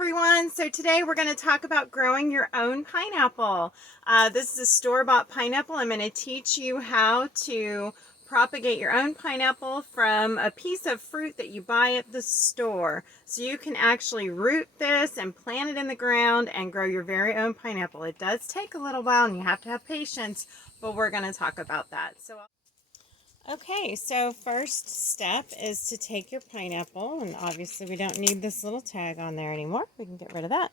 everyone. So today we're going to talk about growing your own pineapple. This is a store-bought pineapple. I'm going to teach you how to propagate your own pineapple from a piece of fruit that you buy at the store. So you can actually root this and plant it in the ground and grow your very own pineapple. It does take a little while and you have to have patience, but we're going to talk about that. Okay, so first step is to take your pineapple, and obviously we don't need this little tag on there anymore. We can get rid of that.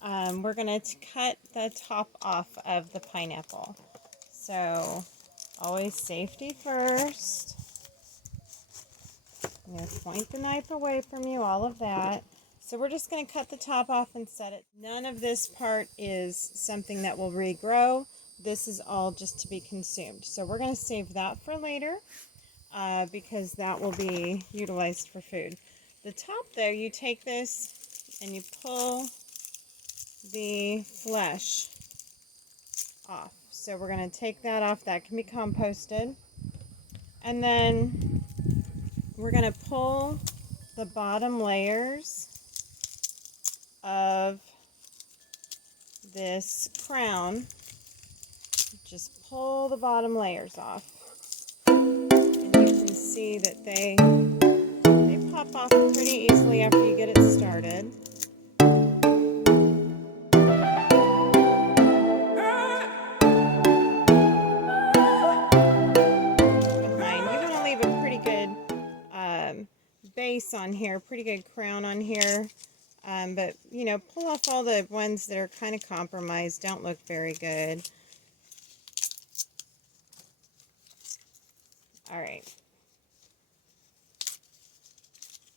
We're going to cut the top off of the pineapple. So always safety first. I'm going to point the knife away from you, all of that. So we're just going to cut the top off and set it. None of this part is something that will regrow. This is all just to be consumed. So we're going to save that for later because that will be utilized for food. The top though, you take this and you pull the flesh off. So we're going to take that off. That can be composted. And then we're going to pull the bottom layers of this crown. Just pull the bottom layers off. And you can see that they pop off pretty easily after you get it started. You want to leave a pretty good base on here, pretty good crown on here. But, you know, pull off all the ones that are kind of compromised, don't look very good. All right.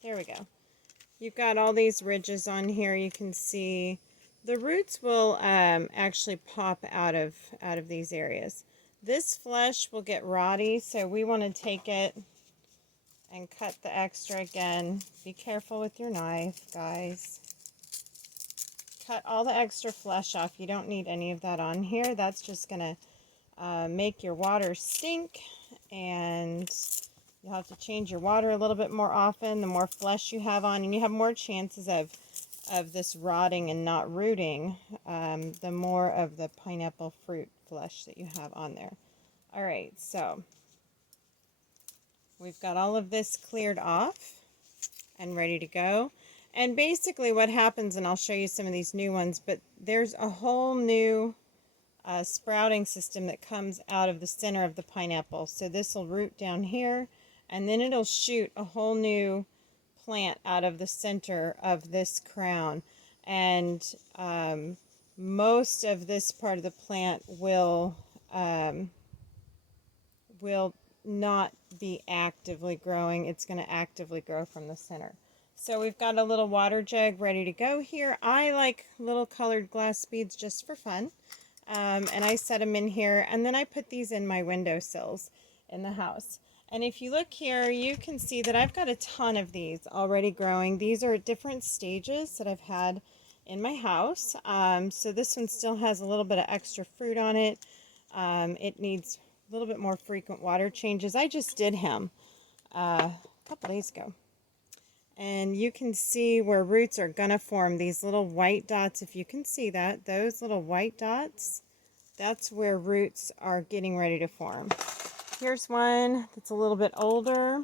There we go. You've got all these ridges on here. You can see the roots will actually pop out of these areas. This flesh will get rotty, so we want to take it and cut the extra again. Be careful with your knife, guys. Cut all the extra flesh off. You don't need any of that on here. That's just going to make your water stink, and you'll have to change your water a little bit more often. The more flesh you have on, and you have more chances of this rotting and not rooting, the more of the pineapple fruit flesh that you have on there. All right, so we've got all of this cleared off and ready to go. And basically what happens, and I'll show you some of these new ones, but there's a whole new sprouting system that comes out of the center of the pineapple. So this will root down here, and then it'll shoot a whole new plant out of the center of this crown. And most of this part of the plant will not be actively growing. It's going to actively grow from the center. So we've got a little water jug ready to go here. I like little colored glass beads just for fun. And I set them in here, and then I put these in my windowsills in the house. And if you look here, you can see that I've got a ton of these already growing. These are at different stages that I've had in my house. So this one still has a little bit of extra fruit on it. It needs a little bit more frequent water changes. I just did him a couple days ago. And you can see where roots are going to form, these little white dots. If you can see that, those little white dots, that's where roots are getting ready to form. Here's one that's a little bit older.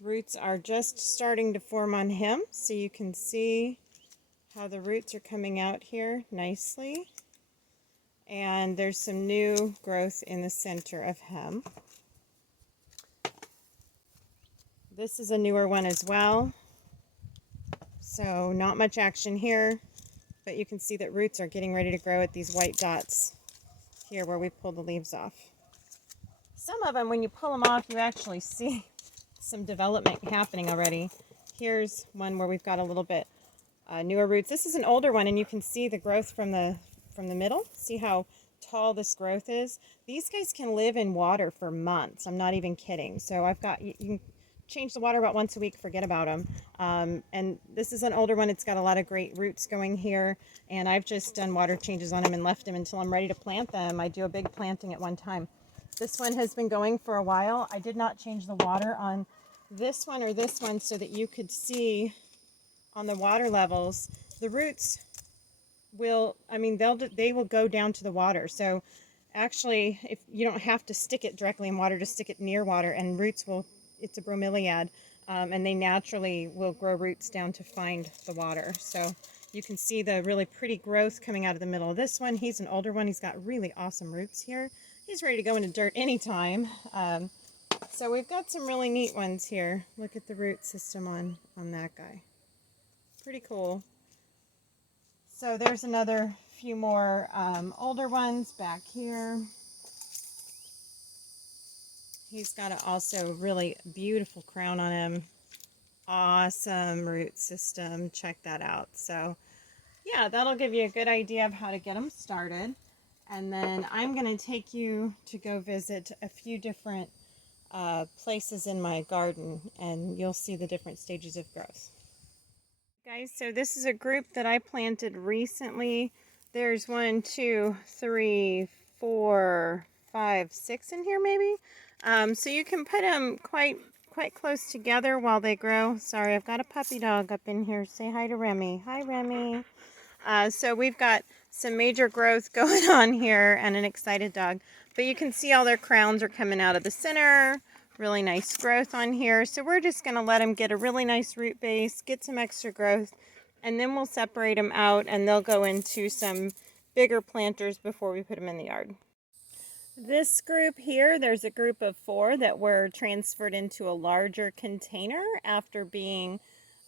Roots are just starting to form on him, so you can see how the roots are coming out here nicely. And there's some new growth in the center of him. This is a newer one as well. So not much action here, but you can see that roots are getting ready to grow at these white dots here where we pull the leaves off. Some of them, when you pull them off, you actually see some development happening already. Here's one where we've got a little bit newer roots. This is an older one, and you can see the growth from the middle. See how tall this growth is? These guys can live in water for months. I'm not even kidding. So I've got, you can change the water about once a week, forget about them. And this is an older one. It's got a lot of great roots going here, and I've just done water changes on them and left them until I'm ready to plant them. I do a big planting at one time. This one has been going for a while. I did not change the water on this one or this one so that you could see on the water levels, the roots will, I mean, they will go down to the water. So actually, if you don't have to stick it directly in water, just stick it near water, and roots will, it's a bromeliad, and they naturally will grow roots down to find the water. So you can see the really pretty growth coming out of the middle of this one. He's an older one. He's got really awesome roots here. He's ready to go into dirt anytime. So we've got some really neat ones here. Look at the root system on that guy. Pretty cool. So there's another few more older ones back here. He's got a also really beautiful crown on him. Awesome root system. Check that out. So yeah, that'll give you a good idea of how to get them started. And then I'm going to take you to go visit a few different places in my garden, and you'll see the different stages of growth. Guys, so this is a group that I planted recently. There's 1, 2, 3, 4, 5, 6 in here maybe. So you can put them quite close together while they grow. Sorry, I've got a puppy dog up in here. Say hi to Remy. Hi, Remy. So we've got some major growth going on here and an excited dog. But you can see all their crowns are coming out of the center. Really nice growth on here. So we're just going to let them get a really nice root base, get some extra growth, and then we'll separate them out and they'll go into some bigger planters before we put them in the yard. This group here, there's a group of 4 that were transferred into a larger container after being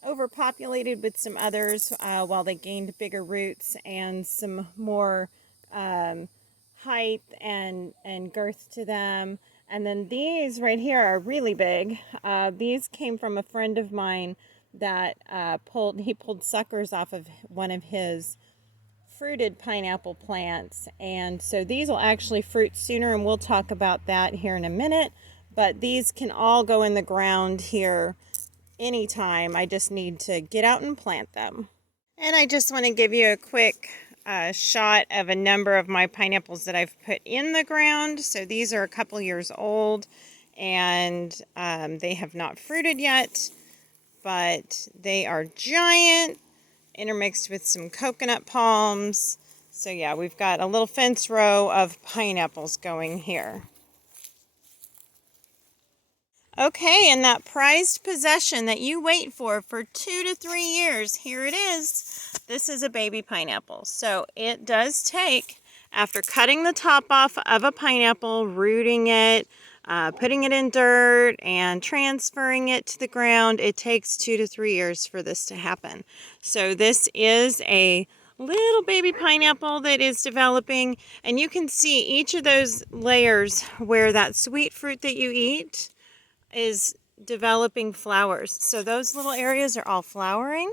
overpopulated with some others while they gained bigger roots and some more height and girth to them. And then these right here are really big. These came from a friend of mine that he pulled suckers off of one of his fruited pineapple plants. And so these will actually fruit sooner, and we'll talk about that here in a minute. But these can all go in the ground here anytime. I just need to get out and plant them. And I just want to give you a quick shot of a number of my pineapples that I've put in the ground. So these are a couple years old, and they have not fruited yet, but they are giant, intermixed with some coconut palms. So yeah, we've got a little fence row of pineapples going here. Okay, and that prized possession that you wait for 2 to 3 years, here it is. This is a baby pineapple. So it does take, after cutting the top off of a pineapple, rooting it, putting it in dirt, and transferring it to the ground, it takes 2 to 3 years for this to happen. So this is a little baby pineapple that is developing, and you can see each of those layers where that sweet fruit that you eat is developing flowers. So those little areas are all flowering,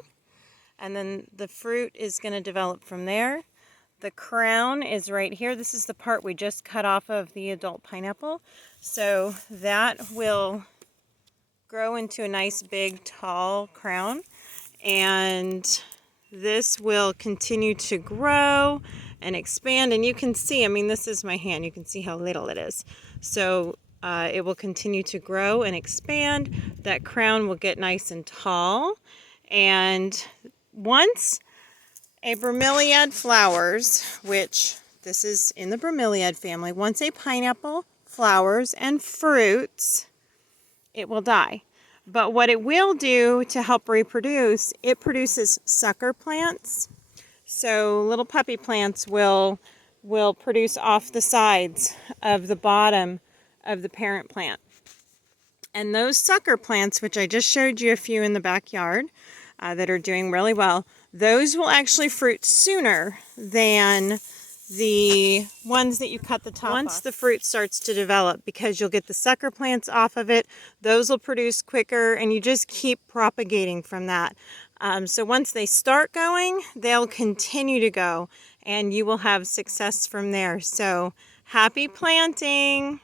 and then the fruit is going to develop from there. The crown is right here. This is the part we just cut off of the adult pineapple. So that will grow into a nice big tall crown, and this will continue to grow and expand. And you can see, I mean, this is my hand. You can see how little it is. So it will continue to grow and expand. That crown will get nice and tall. And once a bromeliad flowers, which this is in the bromeliad family, once a pineapple flowers and fruits, it will die. But what it will do to help reproduce, it produces sucker plants. So little puppy plants will produce off the sides of the bottom of the parent plant. And those sucker plants, which I just showed you a few in the backyard that are doing really well, those will actually fruit sooner than the ones that you cut the top off. Once the fruit starts to develop, because you'll get the sucker plants off of it, those will produce quicker, and you just keep propagating from that. So once they start going, they'll continue to go, and you will have success from there. So happy planting!